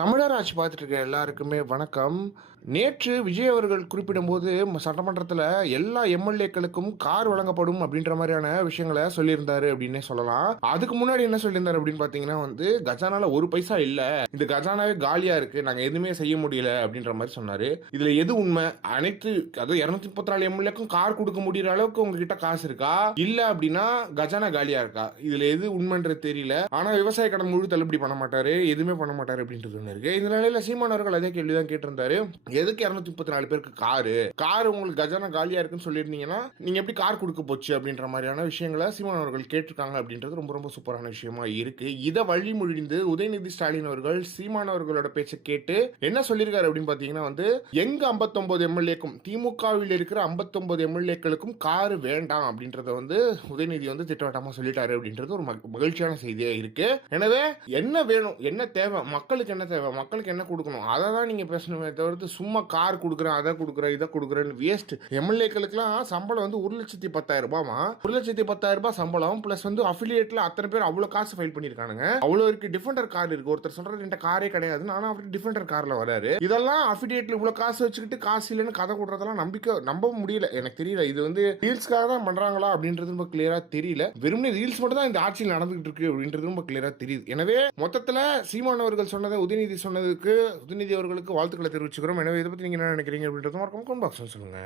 தமிழர் ஆட்சி பார்த்துட்டு இருக்க எல்லாருக்குமே வணக்கம். நேற்று விஜய் அவர்கள் குறிப்பிடும்போது சட்டமன்றத்தில் எல்லா எம்எல்ஏக்களுக்கும் கார் வழங்கப்படும் அப்படின்ற மாதிரியான விஷயங்களை சொல்லியிருந்தாரு அப்படின்னே சொல்லலாம். அதுக்கு முன்னாடி என்ன சொல்லியிருந்தாரு அப்படின்னு பார்த்தீங்கன்னா கஜானால ஒரு பைசா இல்லை, இந்த கஜானாவே காலியா இருக்கு, நாங்கள் எதுவுமே செய்ய முடியல அப்படின்ற மாதிரி சொன்னாரு. இதுல எது உண்மை? அனைத்து அதாவது 234 எம்எல்ஏக்கும் கார் கொடுக்க முடியற அளவுக்கு உங்ககிட்ட காசு இருக்கா, இல்ல அப்படின்னா கஜானா காலியா இருக்கா? இதுல எது உண்மைன்றது தெரியல. ஆனா விவசாய கடன் முழு தள்ளுபடி பண்ண மாட்டாரு, எதுவுமே பண்ண மாட்டாரு அப்படின்றது இருக்கு. இந்த நிலையில சீமான் அவர்கள் அதே கேள்விதான் கேட்டிருந்தாரு. எதுக்கு 234 பேருக்கு காரு உங்களுக்கு கஜானா காலியா இருக்குன்னு சொல்லியிருந்தீங்கன்னா நீங்க எப்படி கார் கொடுக்க போச்சு அப்படின்ற மாதிரியான விஷயங்களை சீமான் அவர்கள் கேட்டிருக்காங்க அப்படின்றது ரொம்ப ரொம்ப சூப்பரான விஷயமா இருக்கு. இதை வழிமொழிந்து உதயநிதி ஸ்டாலின் அவர்கள் சீமான் அவர்களோட பேச்சை கேட்டு என்ன சொல்லியிருக்காரு அப்படின்னு பாத்தீங்கன்னா எங்க 59 எம்எல்ஏக்கும் திமுகவில் இருக்கிற 59 எம்எல்ஏக்களுக்கும் காரு வேண்டாம் அப்படின்றத உதயநிதி திட்டவட்டமா சொல்லிட்டாரு அப்படின்றது ஒரு மகிழ்ச்சியான செய்தியா இருக்கு. எனவே என்ன வேணும், என்ன தேவை, மக்களுக்கு என்ன தேவை, மக்களுக்கு என்ன கொடுக்கணும், அதை தான் நீங்க பேசணுமே தவிர்த்து சும்மா கார் கொடுக்குறேன், அதை கொடுக்குறேன், இதை கொடுக்குறேன்னு வேஸ்ட். எம்எல்ஏக்களுக்குலாம் சம்பளம் 1,10,000 ரூபாய்மா, 1,10,000 ரூபாய் சம்பளம் பிளஸ் அஃபிலியேட்ல அத்தனை பேர் அவ்வளவு காசு ஃபைல் பண்ணிருக்கானுங்க. அவ்வளவு இருக்கு. டிஃபெண்டர் கார் இருக்கு. ஒருத்தர் சொல்றது என்கிட்ட காரே கிடையாது, ஆனா அவர் டிஃபெண்டர் கார்ல வராரு. இதெல்லாம் அஃபிலியேட்ல இவ்வளவு காசு வச்சுக்கிட்டு காசு இல்லைன்னு கதை கொடுறதெல்லாம் நம்ப முடியல. எனக்கு தெரியல இது ரீல்ஸ்க்காக தான் பண்றாங்களா அப்படின்றது ரொம்ப கிளியரா தெரியல. வெறுமனே ரீல்ஸ் மட்டும் தான் இந்த ஆட்சியில் நடந்துகிட்டு இருக்கு அப்படின்றது ரொம்ப கிளியரா தெரியுது. எனவே மொத்தத்துல சீமான் அவர்கள் சொன்னதை உதயநிதி சொன்னதுக்கு உதயநிதி அவர்களுக்கு வாழ்த்துக்களை தெரிவிச்சுக்கிறோம். எனவே இதை பத்தி நீங்க என்ன நினைக்கிறீங்க அப்படின்றத மறக்காம கமெண்ட் பாக்ஸ்ல சொல்லுங்க.